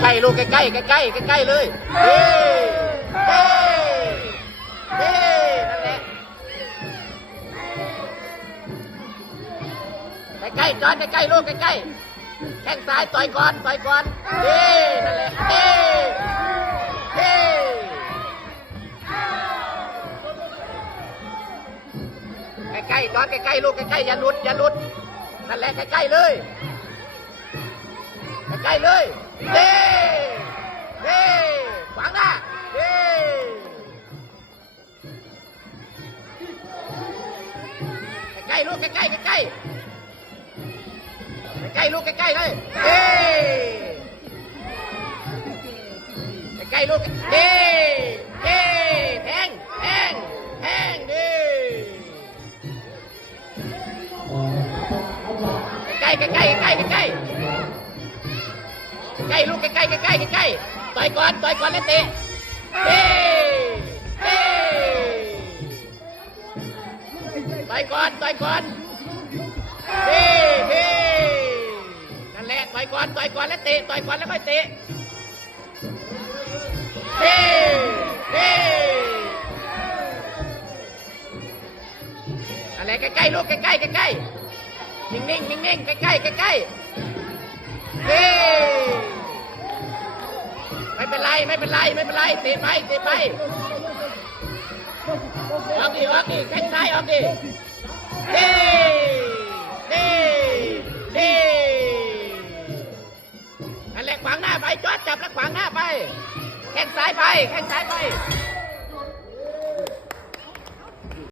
ใกล้ๆลูกใกล้ๆใกล้ๆใกล้ๆเลยเฮ้เฮ้เฮ้นั่นแหละใกล้ๆจอนใกล้ๆลูกใกล้ๆแข้งซ้ายต่อยก่อนเฮ้นั่นแหละเฮ้เฮ้ใกล้ๆจอนใกล้ๆลูกใกล้ๆอย่าหลุดนั่นแหละใกล้ๆเลยใกล้ๆเลยเฮ้เฮ้ขวางหน้าเฮ้ใกล้ๆลูกใกล้ๆใกล้ๆลูกใกล้ๆเลยเฮ้ใกล้ๆลูกเฮ้เฮ้แทงดิใกล้ลูกใกล้ต่อยก่อนแล้วเตะเฮ้ต่อยก่อนเฮ้นั่นแหละต่อยก่อนแล้วเตะต่อยก่อนแล้วค่อยเตะเฮ้อะไรใกล้ๆลูกใกล้นิ่งใกล้เฮ้ไม่เป็นไรเตะไปออกดิแข้งซ้ายออกดิเฮ้นั่นแหละขวางหน้าไปจอดจับแล้วขวางหน้าไปแข้งซ้ายไป